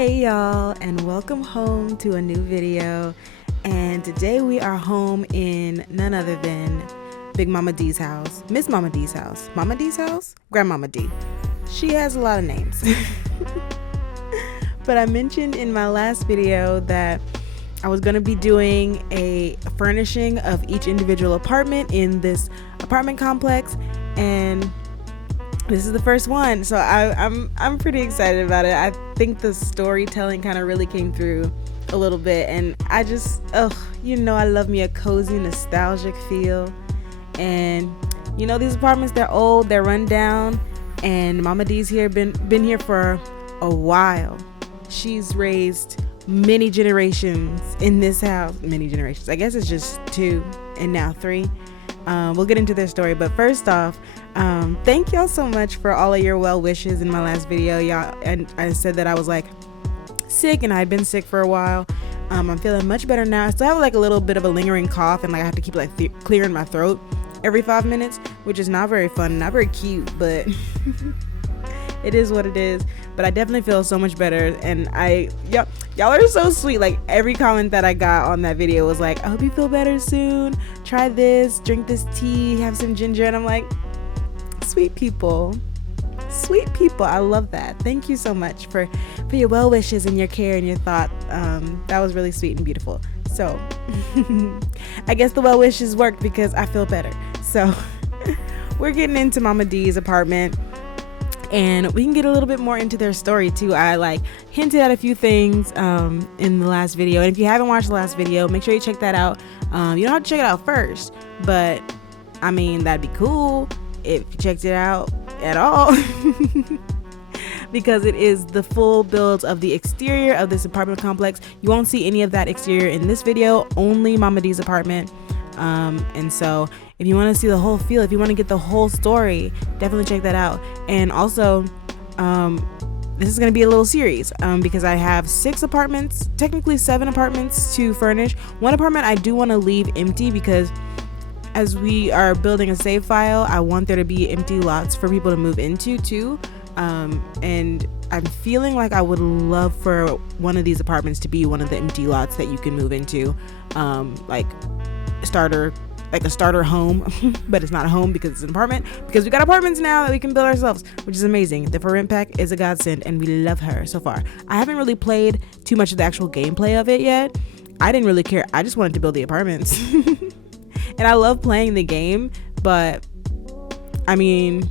Hey y'all, and welcome home to a new video. And today we are home in none other than Big Mama D's house, Miss Mama D's house, Mama D's house, Grandmama D. She has a lot of names. But I mentioned in my last video that I was going to be doing a furnishing of each individual apartment in this apartment complex, and this is the first one, so I'm pretty excited about it. I think the storytelling kind of really came through a little bit, and I just, I love me a cozy, nostalgic feel. And these apartments, they're old, they're run down, and Mama D's here, been here for a while. She's raised many generations in this house. Many generations. I guess it's just 2 and now 3. We'll get into their story, but first off, thank y'all so much for all of your well wishes in my last video, y'all. And I said that I was sick, and I had been sick for a while. I'm feeling much better now. I still have a little bit of a lingering cough, and I have to keep clearing my throat every 5 minutes, which is not very fun, not very cute, but it is what it is. But I definitely feel so much better, and y'all are so sweet. Every comment that I got on that video was I hope you feel better soon, try this, drink this tea, have some ginger. And I'm like, sweet people, I love that. Thank you so much for your well wishes and your care and your thought. That was really sweet and beautiful. So I guess the well wishes worked because I feel better. So we're getting into Mama D's apartment, and we can get a little bit more into their story too. I hinted at a few things in the last video, and if you haven't watched the last video, make sure you check that out. You don't have to check it out first, but I mean, that'd be cool if you checked it out at all. Because it is the full build of the exterior of this apartment complex. You won't see any of that exterior in this video, only Mama D's apartment. And so if you want to see the whole feel, if you want to get the whole story, definitely check that out. And also, this is going to be a little series because I have 6 apartments, technically 7 apartments to furnish. One apartment I do want to leave empty because as we are building a save file, I want there to be empty lots for people to move into too. And I'm feeling like I would love for one of these apartments to be one of the empty lots that you can move into, a starter home. But it's not a home because it's an apartment, because we got apartments now that we can build ourselves, which is amazing. The For Rent pack is a godsend, and we love her so far. I haven't really played too much of the actual gameplay of it yet. I didn't really care. I just wanted to build the apartments. And I love playing the game, but I mean,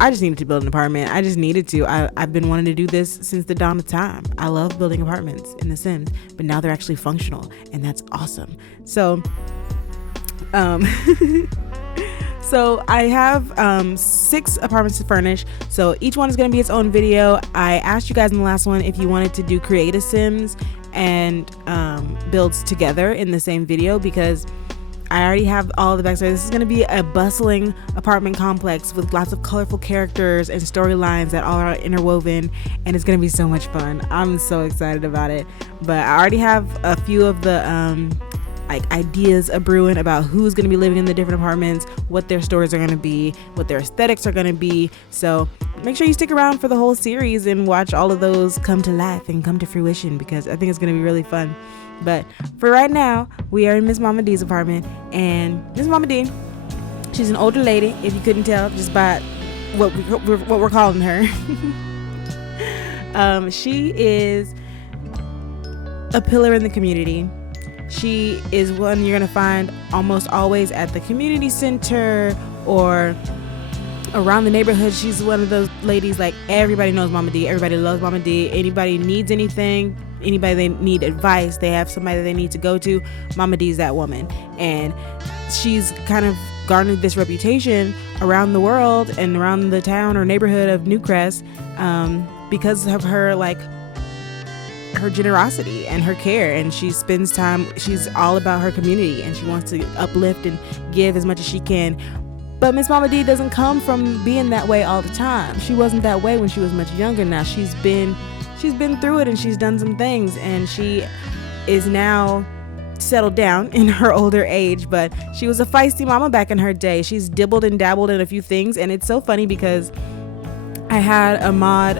I just needed to build an apartment. I just needed to. I've been wanting to do this since the dawn of time. I love building apartments in The Sims, but now they're actually functional, and that's awesome. So, so I have 6 apartments to furnish. So each one is going to be its own video. I asked you guys in the last one if you wanted to do create a Sims and builds together in the same video, because I already have all the backstory. This is going to be a bustling apartment complex with lots of colorful characters and storylines that all are interwoven, and it's going to be so much fun. I'm so excited about it. But I already have a few of the ideas brewing about who's going to be living in the different apartments, what their stories are going to be, what their aesthetics are going to be. So make sure you stick around for the whole series and watch all of those come to life and come to fruition, because I think it's going to be really fun. But for right now, we are in Miss Mama D's apartment, and Miss Mama D, she's an older lady, if you couldn't tell just by what we're calling her. She is a pillar in the community. She is one you're going to find almost always at the community center or around the neighborhood. She's one of those ladies, everybody knows Mama D, everybody loves Mama D. Anybody needs anything, anybody they need advice, they have somebody that they need to go to, Mama D's that woman. And she's kind of garnered this reputation around the world and around the town or neighborhood of Newcrest because of her her generosity and her care. And she spends time, she's all about her community, and she wants to uplift and give as much as she can. But Miss Mama D doesn't come from being that way all the time. She wasn't that way when she was much younger. Now she's been through it, and she's done some things, and she is now settled down in her older age. But she was a feisty mama back in her day. She's dibbled and dabbled in a few things, and it's so funny because I had a mod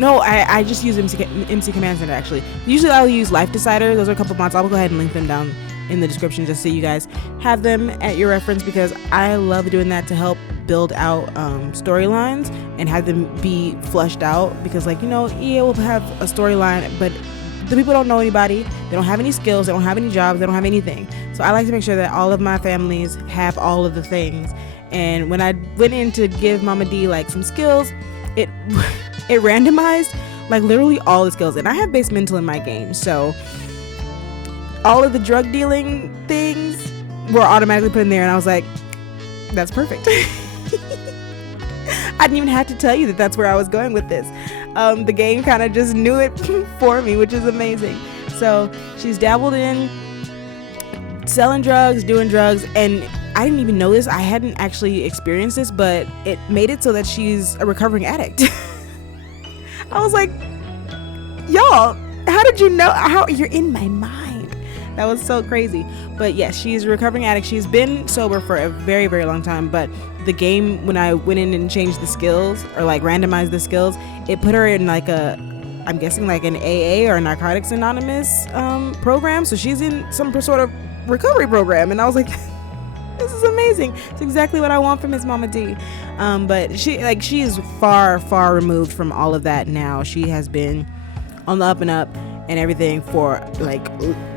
No, I just use MC Command Center actually. Usually I'll use Life Decider. Those are a couple mods. I'll go ahead and link them down in the description just so you guys have them at your reference, because I love doing that to help build out storylines and have them be flushed out, because like, you know, EA will have a storyline but the people don't know anybody, they don't have any skills, they don't have any jobs, they don't have anything. So I like to make sure that all of my families have all of the things. And when I went in to give Mama D like some skills, it randomized like literally all the skills, and I have base mental in my game, so all of the drug dealing things were automatically put in there, and I was like, that's perfect. I didn't even have to tell you that that's where I was going with this. The game kind of just knew it for me, which is amazing. So she's dabbled in selling drugs, doing drugs, and I didn't even know this. I hadn't actually experienced this, but it made it so that she's a recovering addict. I was like, y'all, how did you know? How you're in my mind? That was so crazy. But yes, she's a recovering addict. She's been sober for a very, very long time, but the game, when I went in and changed the skills, or like randomized the skills, it put her in like I'm guessing like an AA or Narcotics Anonymous program. So she's in some sort of recovery program, and I was like, this is amazing. It's exactly what I want from Miss Mama D. But she is far, far removed from all of that now. She has been on the up and up and everything for like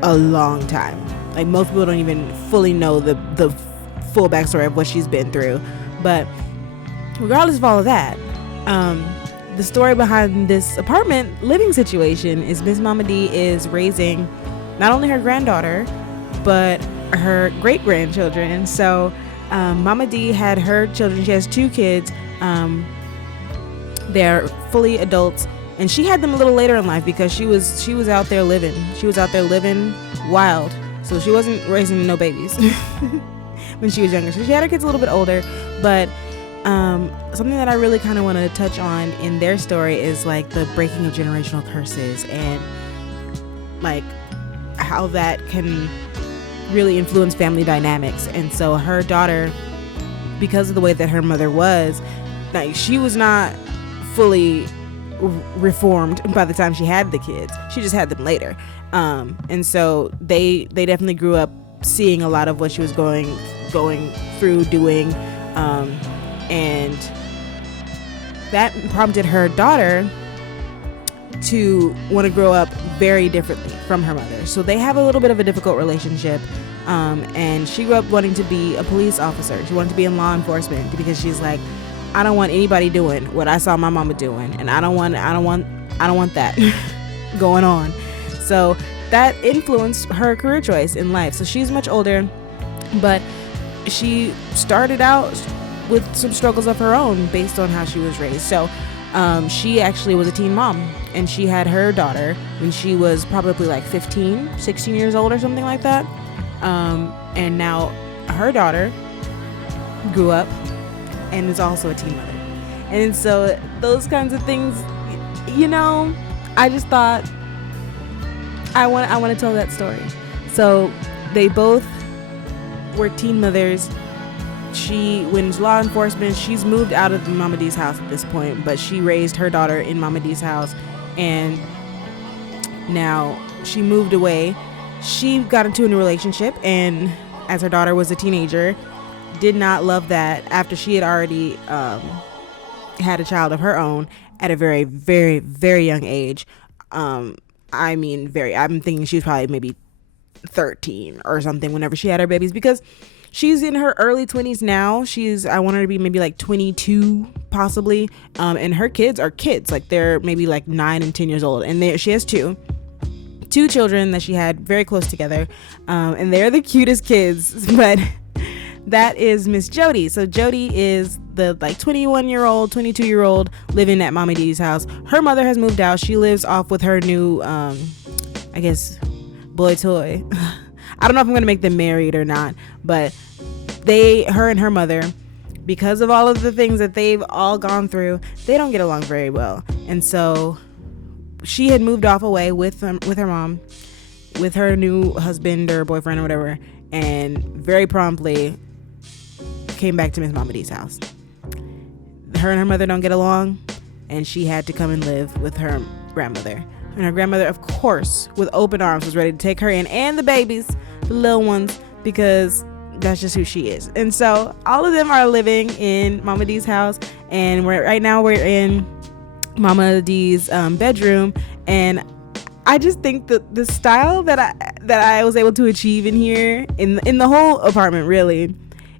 a long time. Like most people don't even fully know the full backstory of what she's been through. But regardless of all of that, the story behind this apartment living situation is Miss Mama D is raising not only her granddaughter, but her great-grandchildren. So Mama D had her children. She has 2 kids. They're fully adults, and she had them a little later in life because she was out there living. She was out there living wild. So she wasn't raising no babies when she was younger. So she had her kids a little bit older. But something that I really kind of want to touch on in their story is like the breaking of generational curses, and like how that can really influence family dynamics. And so her daughter, because of the way that her mother was, like she was not fully reformed by the time she had the kids. She just had them later. And so they definitely grew up seeing a lot of what she was going through, doing, and that prompted her daughter to want to grow up very differently from her mother. So they have a little bit of a difficult relationship. And she grew up wanting to be a police officer. She wanted to be in law enforcement because she's like, I don't want anybody doing what I saw my mama doing, and I don't want that going on. So that influenced her career choice in life. So she's much older, but she started out with some struggles of her own based on how she was raised. So she actually was a teen mom, and she had her daughter when she was probably like 15, 16 years old or something like that. And now her daughter grew up and is also a teen mother. And so those kinds of things, you know, I just thought I want to tell that story. So they both were teen mothers. She went law enforcement. She's moved out of Mama D's house at this point, but she raised her daughter in Mama D's house, and now she moved away. She got into a new relationship, and as her daughter was a teenager, did not love that after she had already had a child of her own at a very, very, very young age. I'm thinking she was probably maybe 13 or something whenever she had her babies, because she's in her early 20s now. I want her to be maybe like 22 possibly. And her kids are kids. Like they're maybe like 9 and 10 years old. And she has two children that she had very close together. And they're the cutest kids. But that is Miss Jodie. So Jodie is the like 21-year-old, 22-year-old living at Mama D's house. Her mother has moved out. She lives off with her new, I guess, boy toy. I don't know if I'm going to make them married or not, but her and her mother, because of all of the things that they've all gone through, they don't get along very well. And so she had moved off away with her mom, with her new husband or boyfriend or whatever, and very promptly came back to Miss Mama D's house. Her and her mother don't get along, and she had to come and live with her grandmother. And her grandmother, of course, with open arms, was ready to take her in, and the babies, the little ones, because that's just who she is. And so all of them are living in Mama D's house, and right now we're in Mama D's bedroom. And I just think that the style that I was able to achieve in here, in the whole apartment, really,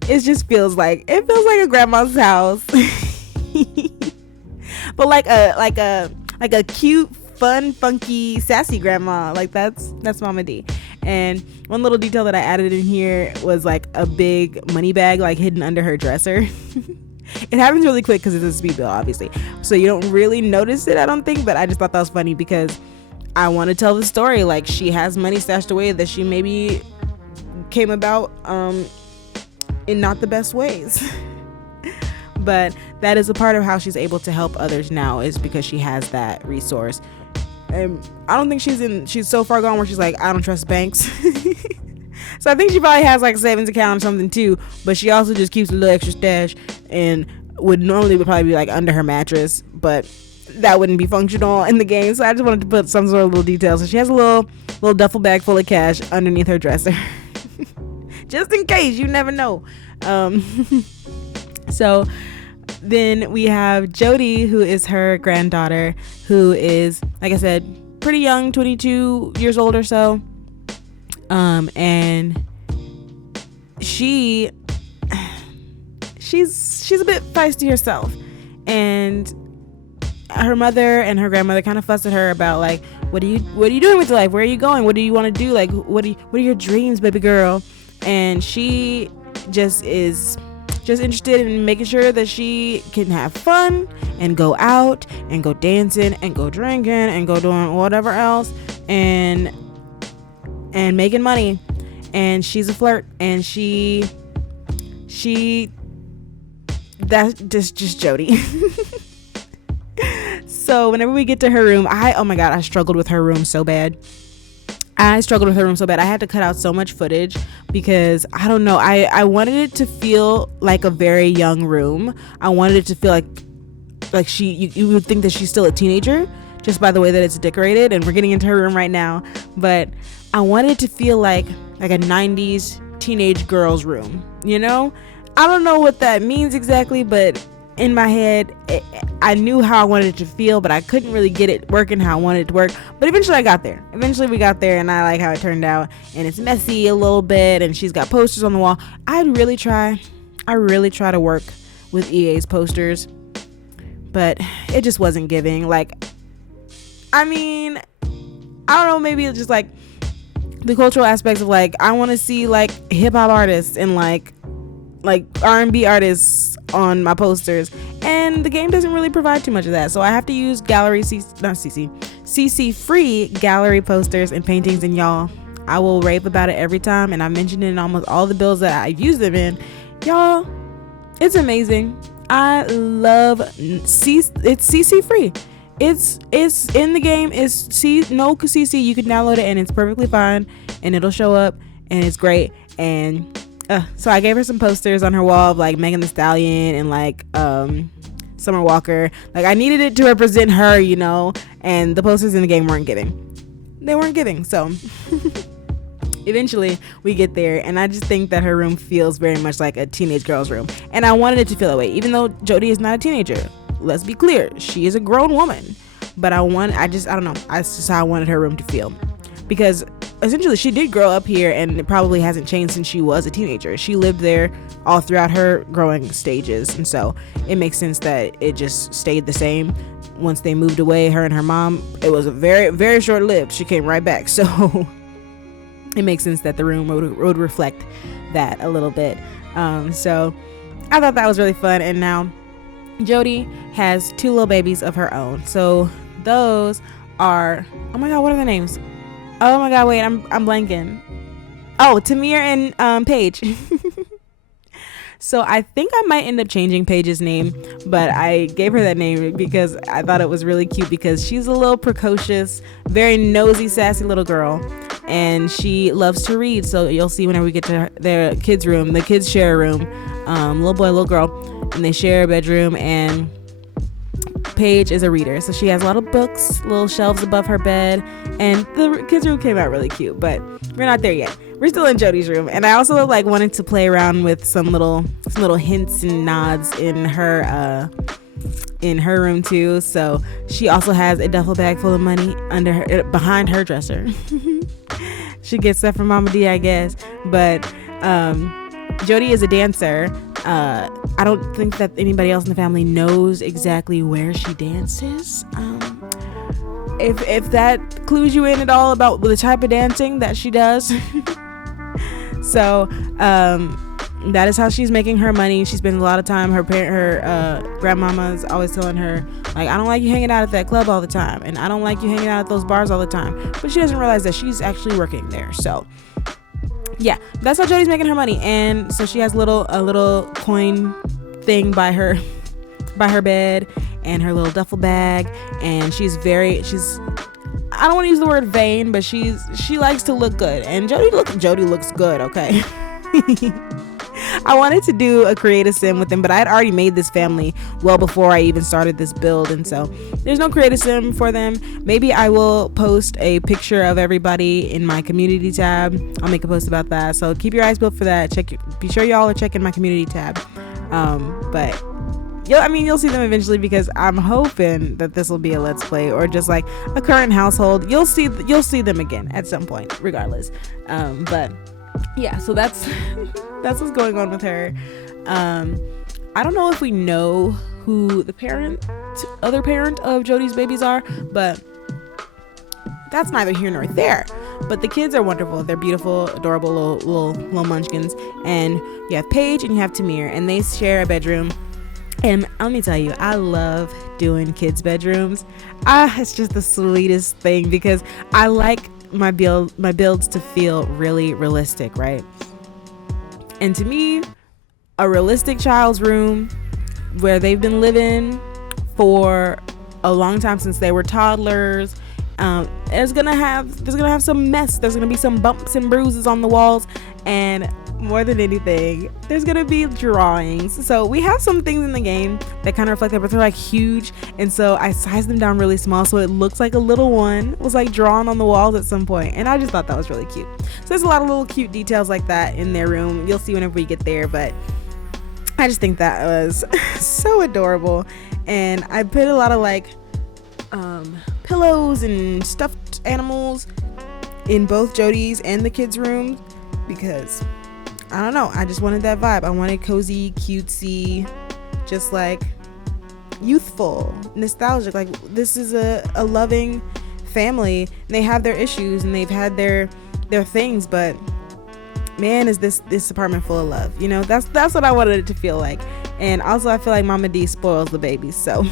it feels like a grandma's house. But like a cute, fun, funky, sassy grandma. Like that's Mama D. And one little detail that I added in here was like a big money bag like hidden under her dresser. It happens really quick because it's a speed build, obviously, so you don't really notice it, I don't think, but I just thought that was funny because I want to tell the story. Like, she has money stashed away that she maybe came about in not the best ways. But that is a part of how she's able to help others now, is because she has that resource. And I don't think she's so far gone where she's like, I don't trust banks. So I think she probably has like a savings account or something too, but she also just keeps a little extra stash, and would probably be like under her mattress, but that wouldn't be functional in the game. So I just wanted to put some sort of little details. So she has a little duffel bag full of cash underneath her dresser. Just in case, you never know. So then we have Jodie, who is her granddaughter, who is, like I said, pretty young, 22 years old or so. And she's a bit feisty herself, and her mother and her grandmother kind of fuss at her about like, what are you doing with your life? Where are you going? What do you want to do? Like, what are your dreams, baby girl? And she is just interested in making sure that she can have fun and go out and go dancing and go drinking and go doing whatever else and making money. And she's a flirt, and that's just Jodie. So whenever we get to her room, I struggled with her room so bad. I had to cut out so much footage because I don't know. I wanted it to feel like a very young room. I wanted it to feel like you would think that she's still a teenager just by the way that it's decorated. And we're getting into her room right now, but I wanted it to feel like a 90s teenage girl's room. You know, I don't know what that means exactly, but in my head, I knew how I wanted it to feel, but I couldn't really get it working how I wanted it to work. But eventually we got there, and I like how it turned out. And it's messy a little bit, and she's got posters on the wall. I really try to work with EA's posters, but it just wasn't giving. Like, I mean, I don't know, maybe it's just like the cultural aspects of like, I want to see like hip hop artists and like R&B artists on my posters, and the game doesn't really provide too much of that. So I have to use CC free gallery posters and paintings, and y'all, I will rave about it every time, and I mentioned it in almost all the builds that I've used them in. Y'all, it's amazing. I love it's CC free. It's in the game. It's no CC. You can download it and it's perfectly fine, and it'll show up, and it's great. And so I gave her some posters on her wall of like Megan Thee Stallion and like Summer Walker. Like, I needed it to represent her, you know, and the posters in the game weren't giving. So eventually we get there, and I just think that her room feels very much like a teenage girl's room, and I wanted it to feel that way, even though Jodie is not a teenager. Let's be clear, she is a grown woman, but I don't know, that's just how I wanted her room to feel, because essentially she did grow up here, and it probably hasn't changed since she was a teenager. She lived there all throughout her growing stages, and so it makes sense that it just stayed the same. Once they moved away, her and her mom, it was a very, very short-lived. She came right back, so it makes sense that the room would reflect that a little bit. So I thought that was really fun. And now Jodie has 2 little babies of her own. So those are, oh my god, what are the names? Oh my god, wait, I'm blanking. Oh, Tamir and Paige. So I think I might end up changing Paige's name, but I gave her that name because I thought it was really cute, because she's a little precocious, very nosy, sassy little girl, and she loves to read. So you'll see whenever we get to their kids' room, the kids share a room, little boy, little girl, and they share a bedroom, and Paige is a reader, so she has a lot of books, little shelves above her bed, and the kids' room came out really cute, but we're not there yet. We're still in Jodie's room, and I also like wanted to play around with some little hints and nods in her room too. So she also has a duffel bag full of money behind her dresser. She gets that from Mama D, I guess. But Jodie is a dancer. I don't think that anybody else in the family knows exactly where she dances. If that clues you in at all about the type of dancing that she does. So that is how she's making her money. She spends a lot of time. Her grandmama's always telling her, like, I don't like you hanging out at that club all the time, and I don't like you hanging out at those bars all the time. But she doesn't realize that she's actually working there. So yeah, that's how Jodie's making her money. And so she has a little coin thing by her bed and her little duffel bag, and she's I don't want to use the word vain, but she likes to look good, and Jodie looks good, okay? I wanted to do a creative sim with them, but I had already made this family well before I even started this build, and so there's no creative sim for them. Maybe I will post a picture of everybody in my community tab. I'll make a post about that, so keep your eyes peeled for that. Be sure y'all are checking my community tab. But you'll see them eventually, because I'm hoping that this will be a let's play or just like a current household. You'll see them again at some point, regardless. But yeah, so that's what's going on with her. I don't know if we know who the other parent of Jodie's babies are, but that's neither here nor there. But the kids are wonderful. They're beautiful, adorable little munchkins. And you have Paige and you have 𝓨𝓪'𝓵, and they share a bedroom. And let me tell you, I love doing kids' bedrooms. It's just the sweetest thing, because I like my builds to feel really realistic, right? And to me, a realistic child's room where they've been living for a long time, since they were toddlers, there's gonna have some mess. There's gonna be some bumps and bruises on the walls, and more than anything, there's gonna be drawings. So we have some things in the game that kind of reflect that, but they're like huge, and so I sized them down really small so it looks like a little one was like drawn on the walls at some point, and I just thought that was really cute. So there's a lot of little cute details like that in their room. You'll see whenever we get there, but I just think that was so adorable. And I put a lot of like pillows and stuffed animals in both Jodie's and the kids' rooms, because I don't know, I just wanted that vibe. I wanted cozy, cutesy, just like youthful, nostalgic. Like, this is a loving family, and they have their issues and they've had their things, but man, is this apartment full of love. You know, that's what I wanted it to feel like. And also, I feel like Mama D spoils the babies, so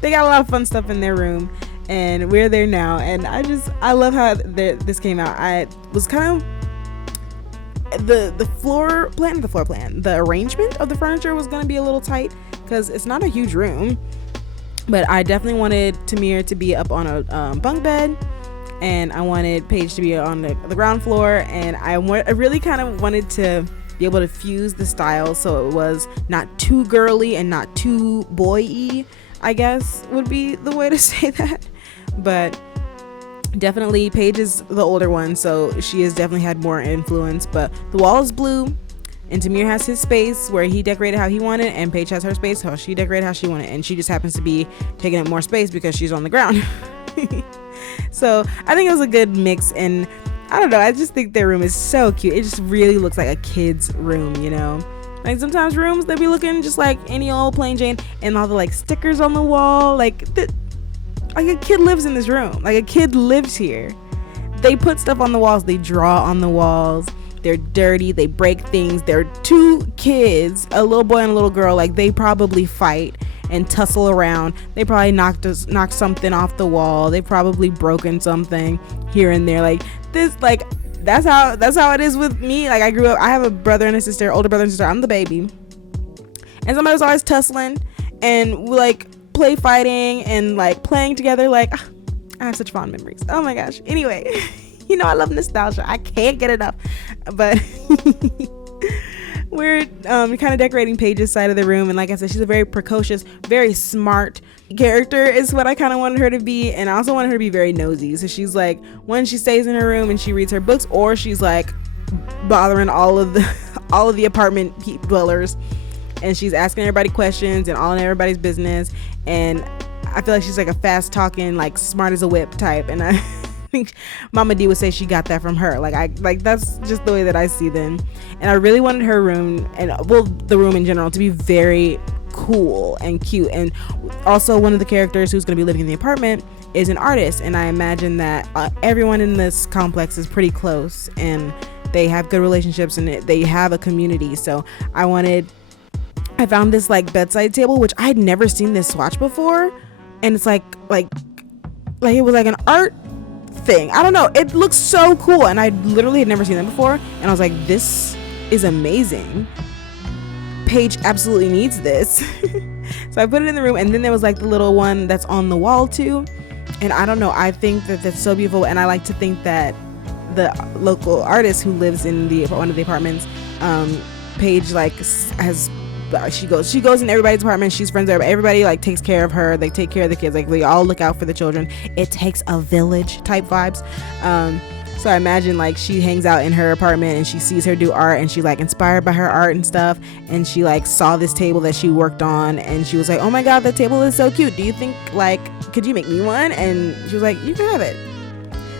they got a lot of fun stuff in their room, and we're there now. And I love how this came out. I was kind of, the floor plan, the arrangement of the furniture was going to be a little tight, because it's not a huge room, but I definitely wanted 𝓨𝓪'𝓵 to be up on a bunk bed, and I wanted Paige to be on the ground floor, and I really kind of wanted to be able to fuse the styles so it was not too girly and not too boy-y, I guess would be the way to say that. But definitely Paige is the older one, so she has definitely had more influence. But the wall is blue, and 𝓨𝓨𝓵 has his space where he decorated how he wanted, and Paige has her space how she decorated how she wanted, and she just happens to be taking up more space because she's on the ground. So I think it was a good mix, and I don't know, I just think their room is so cute. It just really looks like a kid's room, you know? Like, sometimes rooms, they be looking just like any old plain Jane, and all the like stickers on the wall, like a kid lives in this room. Like, a kid lives here. They put stuff on the walls, they draw on the walls, they're dirty, they break things. They're two kids, a little boy and a little girl, like they probably fight and tussle around. They probably knocked something off the wall. They probably broken something here and there. Like this, like that's how it is with me. Like, I grew up, I have a brother and a sister, older brother and sister. I'm the baby, and somebody was always tussling and like play fighting and like playing together. Like, I have such fond memories. Oh my gosh. Anyway, you know, I love nostalgia. I can't get enough. But we're kind of decorating Paige's side of the room, and like I said, she's a very precocious, very smart character is what I kind of wanted her to be. And I also wanted her to be very nosy, so she's like, when she stays in her room and she reads her books, or she's like bothering all of the apartment dwellers, and she's asking everybody questions and all in everybody's business. And I feel like she's like a fast talking, like smart as a whip type, and I think Mama D would say she got that from her. Like that's just the way that I see them. And I really wanted her room, and well, the room in general, to be very cool and cute. And also, one of the characters who's going to be living in the apartment is an artist, and I imagine that everyone in this complex is pretty close, and they have good relationships, and they have a community. So I found this like bedside table, which I had never seen this swatch before, and it's like it was like an art thing. I don't know, it looks so cool, and I literally had never seen that before, and I was like, this is amazing. Paige absolutely needs this. So I put it in the room, and then there was like the little one that's on the wall too, and I don't know, I think that that's so beautiful. And I like to think that the local artist who lives in one of the apartments, Paige she goes in everybody's apartment, she's friends with everybody, like takes care of her, they take care of the kids, like they all look out for the children. It takes a village type vibes. So I imagine like she hangs out in her apartment and she sees her do art, and she's like inspired by her art and stuff, and she like saw this table that she worked on, and she was like, oh my god, that table is so cute, do you think, like, could you make me one? And she was like, you can have it.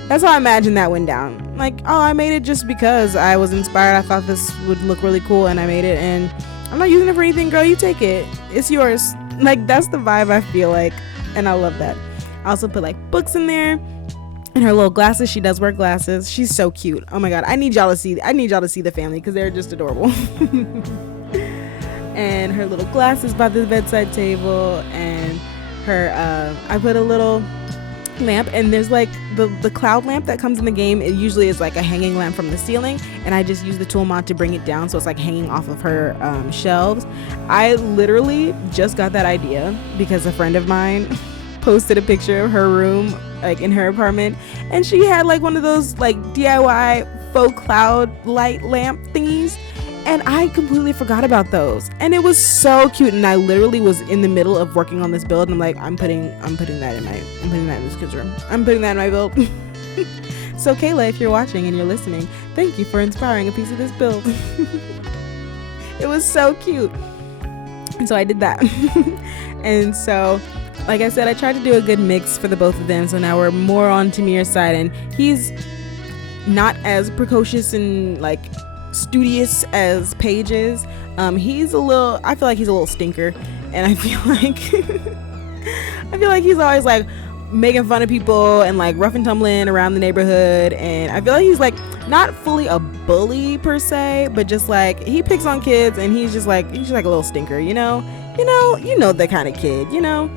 That's how I imagine that went down. Like, oh, I made it just because I was inspired, I thought this would look really cool, and I made it, and I'm not using it for anything, girl, you take it, it's yours. Like, that's the vibe I feel like, and I love that. I also put like books in there, and her little glasses. She does wear glasses. She's so cute. Oh my god, I need y'all to see the family, because they're just adorable. And her little glasses by the bedside table, and her I put a little lamp, and there's like the cloud lamp that comes in the game. It usually is like a hanging lamp from the ceiling, and I just use the tool mod to bring it down, so it's like hanging off of her shelves. I literally just got that idea because a friend of mine posted a picture of her room, like in her apartment, and she had like one of those like DIY faux cloud light lamp thingies, and I completely forgot about those, and it was so cute. And I literally was in the middle of working on this build, and I'm like, I'm putting that in this kid's room. I'm putting that in my build. So Kayla, if you're watching and you're listening, thank you for inspiring a piece of this build. It was so cute. And so I did that. And so, like I said, I tried to do a good mix for the both of them. So now we're more on Tamir's side, and he's not as precocious and like studious as Paige is. I feel like he's a little stinker, and I feel like he's always like making fun of people and like rough and tumbling around the neighborhood. And I feel like he's like not fully a bully per se, but just like he picks on kids, and he's just like a little stinker, you know that kind of kid, you know.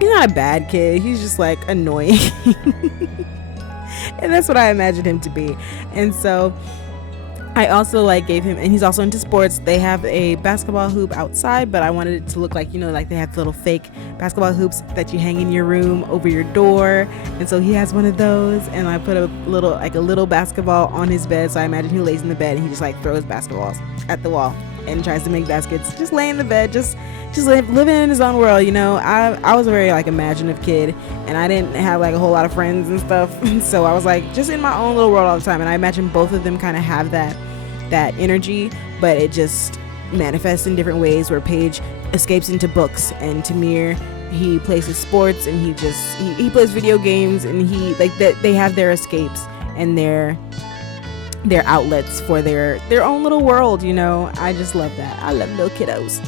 He's not a bad kid, he's just like annoying. And that's what I imagined him to be. And so I also like gave him, and he's also into sports. They have a basketball hoop outside, but I wanted it to look like, like they have little fake basketball hoops that you hang in your room over your door. And so he has one of those, and I put a little basketball on his bed. So I imagine he lays in the bed and he just like throws basketballs at the wall and tries to make baskets, just laying in the bed, just living in his own world. I was a very like imaginative kid, and I didn't have like a whole lot of friends and stuff. So I was like just in my own little world all the time. And I imagine both of them kind of have that energy, but it just manifests in different ways, where Paige escapes into books, and Tamir, he plays his sports, and he plays video games, and he like that they have their escapes and their outlets for their own little world. I just love that. I love little kiddos.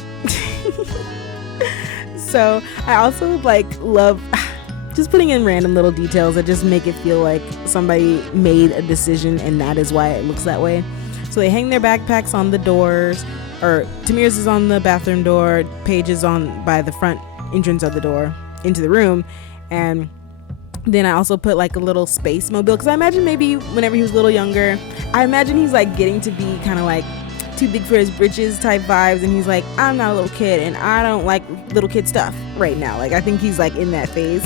So I also like love just putting in random little details that just make it feel like somebody made a decision, and that is why it looks that way. So they hang their backpacks on the doors, or Tamir's is on the bathroom door, Paige is by the front entrance of the door into the room. And then I also put like a little space mobile, because I imagine maybe whenever he was a little younger, I imagine he's like getting to be kind of like too big for his britches type vibes, and he's like, I'm not a little kid, and I don't like little kid stuff right now. Like I think he's like in that phase.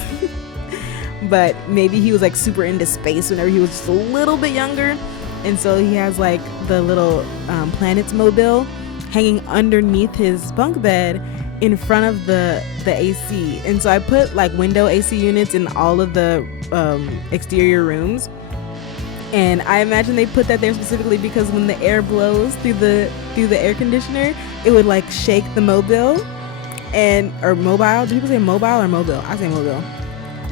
But maybe he was like super into space whenever he was just a little bit younger. And so he has like the little Planets mobile hanging underneath his bunk bed in front of the AC. And so I put like window AC units in all of the exterior rooms. And I imagine they put that there specifically because when the air blows through the air conditioner, it would like shake the mobile or mobile. Do people say mobile or mobile? I say mobile.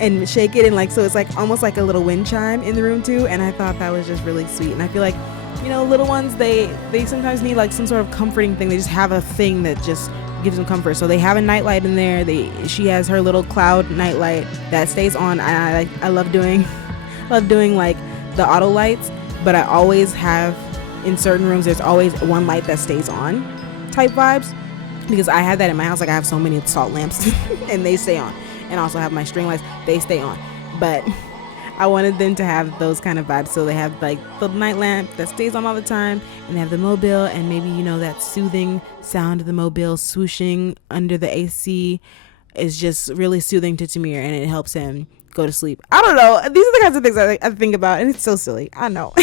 And shake it, and like, so it's like almost like a little wind chime in the room too. And I thought that was just really sweet. And I feel like, you know, little ones, they sometimes need like some sort of comforting thing. They just have a thing that just gives them comfort. So they have a nightlight in there. She has her little cloud nightlight that stays on. I love doing like the auto lights, but I always have in certain rooms, there's always one light that stays on type vibes, because I have that in my house. Like I have so many salt lamps and they stay on, and also have my string lights, they stay on. But I wanted them to have those kind of vibes. So they have like the night lamp that stays on all the time, and they have the mobile, and maybe, you know, that soothing sound of the mobile swooshing under the AC is just really soothing to Tamir, and it helps him go to sleep. I don't know. These are the kinds of things I think about, and it's so silly. I know.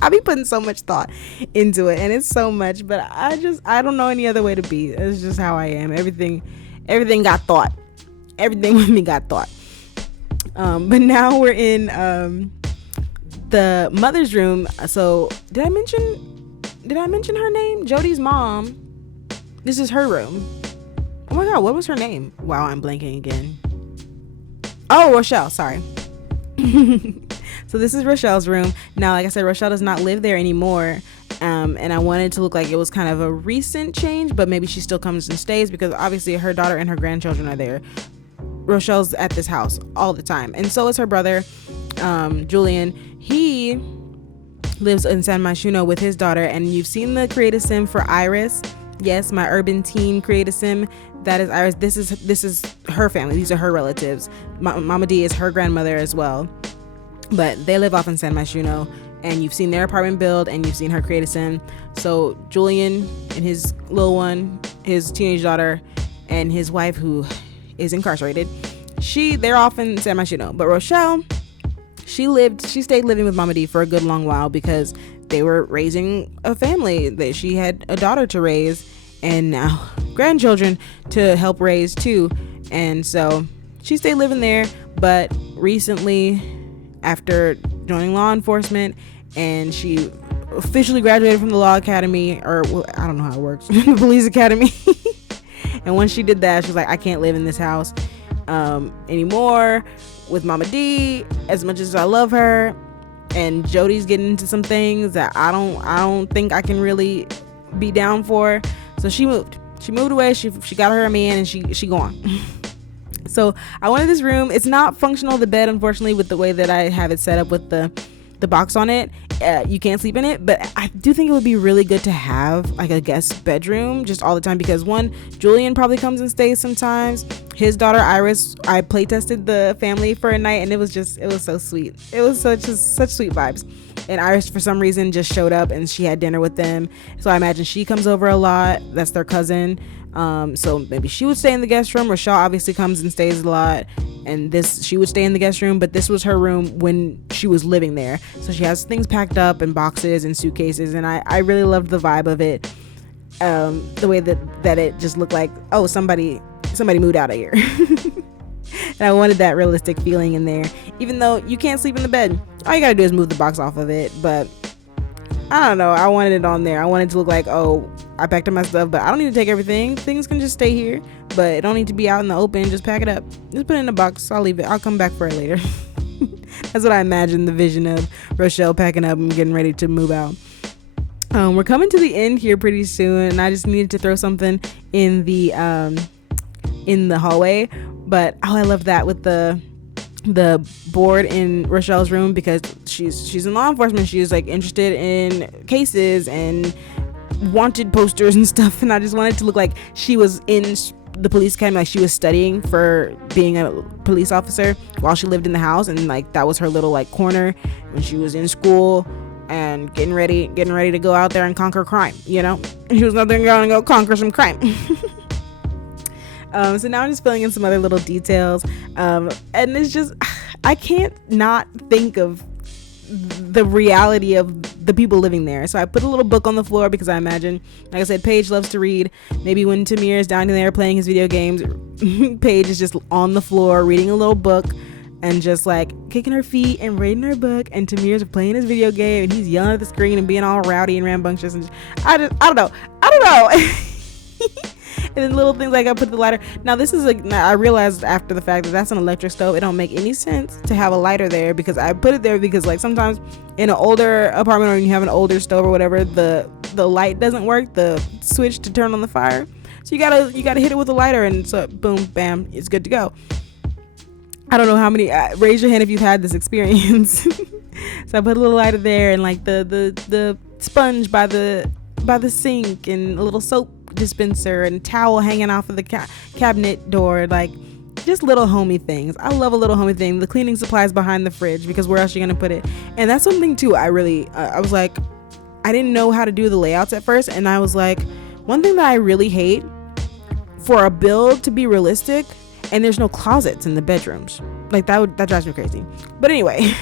I be putting so much thought into it, and it's so much, but I don't know any other way to be. It's just how I am. Everything got thought. Everything with me got thought. But now we're in the mother's room. So did I mention her name? Jodie's mom. This is her room. Oh my God, what was her name? Wow, I'm blanking again. Oh, Rochelle, sorry. So this is Rochelle's room. Now, like I said, Rochelle does not live there anymore. And I wanted it to look like it was kind of a recent change, but maybe she still comes and stays because obviously her daughter and her grandchildren are there. Rochelle's at this house all the time. And so is her brother, Julian. He lives in San Myshuno with his daughter. And you've seen the 𝓗𝓸𝓶𝓮 for Iris. Yes, my urban teen 𝓗𝓸𝓶𝓮. That is Iris. This is her family. These are her relatives. Mama D is her grandmother as well. But they live off in San Myshuno, and you've seen their apartment build, and you've seen her 𝓗𝓸𝓶𝓮. So Julian and his little one, his teenage daughter, and his wife, who is incarcerated, they're off in San Myshuno. But Rochelle, she stayed living with Mama D for a good long while because they were raising a family. That she had a daughter to raise, and now grandchildren to help raise too. And so she stayed living there. But recently, after joining law enforcement, and she officially graduated from the law academy, or well, I don't know how it works, the police academy. And once she did that, she was like, I can't live in this house anymore with Mama D, as much as I love her. And Jodie's getting into some things that I don't think I can really be down for. So she moved away. She got her a man, and she gone. So I wanted this room. It's not functional, the bed, unfortunately, with the way that I have it set up with the box on it. You can't sleep in it, but I do think it would be really good to have like a guest bedroom just all the time, because one, Julian probably comes and stays sometimes. His daughter Iris, I play tested the family for a night, and it was so sweet. It was such sweet vibes. And Iris, for some reason, just showed up, and she had dinner with them. So I imagine she comes over a lot. That's their cousin. So maybe she would stay in the guest room. Rochelle obviously comes and stays a lot, and she would stay in the guest room, but this was her room when she was living there. So she has things packed up in boxes and suitcases, and I really loved the vibe of it. The way that it just looked like, oh, somebody moved out of here. And I wanted that realistic feeling in there, even though you can't sleep in the bed. All you gotta do is move the box off of it. But I don't know, I wanted it on there. I wanted it to look like, oh, I packed up my stuff, but I don't need to take everything. Things can just stay here, but it don't need to be out in the open. Just pack it up. Just put it in a box. I'll leave it. I'll come back for it later. That's what I imagine the vision of Rochelle packing up and getting ready to move out. We're coming to the end here pretty soon, and I just needed to throw something in the hallway. But I love that with the board in Rochelle's room, because she's in law enforcement. She was like interested in cases and wanted posters and stuff, and I just wanted to look like she was in the police academy, like she was studying for being a police officer while she lived in the house, and like that was her little like corner when she was in school and getting ready to go out there and conquer crime, you know. And she was nothing going to go conquer some crime. So now I'm just filling in some other little details, and it's just, I can't not think of the reality of the people living there. So I put a little book on the floor because I imagine, like I said, Paige loves to read. Maybe when Tamir is down there playing his video games, Paige is just on the floor reading a little book and just like kicking her feet and reading her book, and Tamir's playing his video game and he's yelling at the screen and being all rowdy and rambunctious, and I don't know. And then little things like I put the lighter. Now this is I realized after the fact that that's an electric stove. It don't make any sense to have a lighter there, because I put it there because like sometimes in an older apartment, or when you have an older stove or whatever, the light doesn't work, the switch to turn on the fire. So you gotta hit it with a lighter, and so boom, bam, it's good to go. I don't know how many. Raise your hand if you've had this experience. So I put a little lighter there, and like the sponge by the sink, and a little soap dispenser and towel hanging off of the cabinet door, like just little homey things. I love a little homey thing. The cleaning supplies behind the fridge, because where else are you gonna put it? And that's something too. I was like, I didn't know how to do the layouts at first, and I was like, one thing that I really hate for a build to be realistic, and there's no closets in the bedrooms. Like that drives me crazy. But anyway.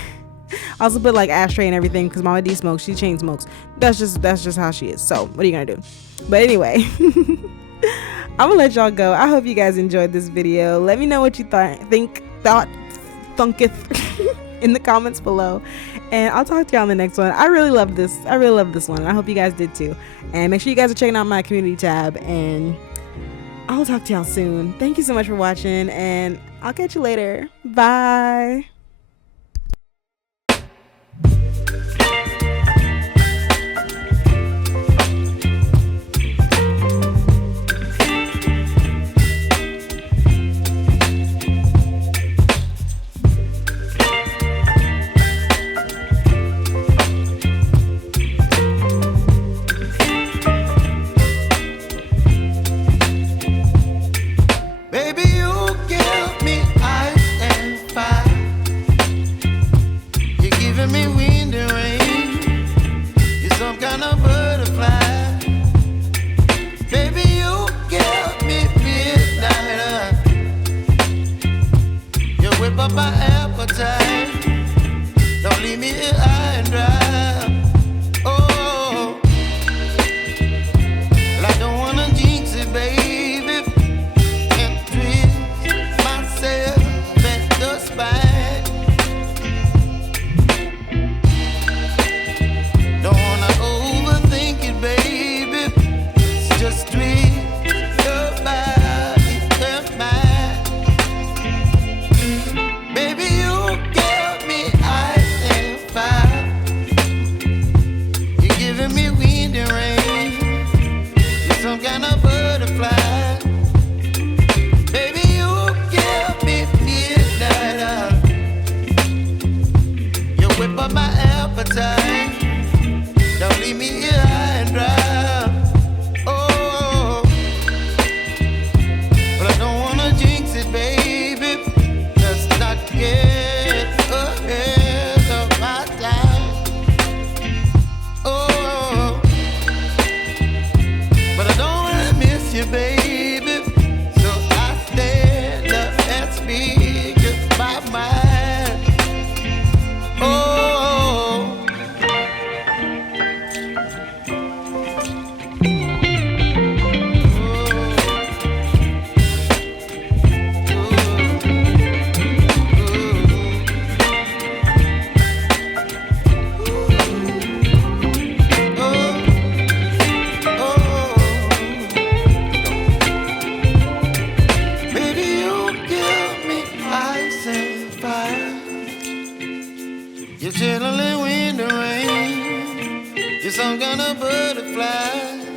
I also put like ashtray and everything because Mama D smokes. She chain smokes. That's just how she is. So what are you gonna do? But anyway, I'm gonna let y'all go. I hope you guys enjoyed this video. Let me know what you thunketh in the comments below, and I'll talk to y'all on the next one. I really love this one. I hope you guys did too. And make sure you guys are checking out my community tab, and I'll talk to y'all soon. Thank you so much for watching, and I'll catch you later. Bye. My appetite, don't leave me here high and dry. Oh, well, I don't wanna jinx it, baby, and twist myself at the spine. Don't wanna overthink it, baby, it's just twist your body and mine. Baby, you give me ice and fire. You're giving me wind and rain. You're some kind of butterfly. Baby, you give me midnight. You whip up my appetite. Don't leave me here high and dry. Oh, but I don't wanna jinx it, baby. Not get ahead of my time. Oh, but I don't really miss you, baby. So I stand up and speak just my mind. Oh. You're chilling wind and rain. You're some kind of butterfly.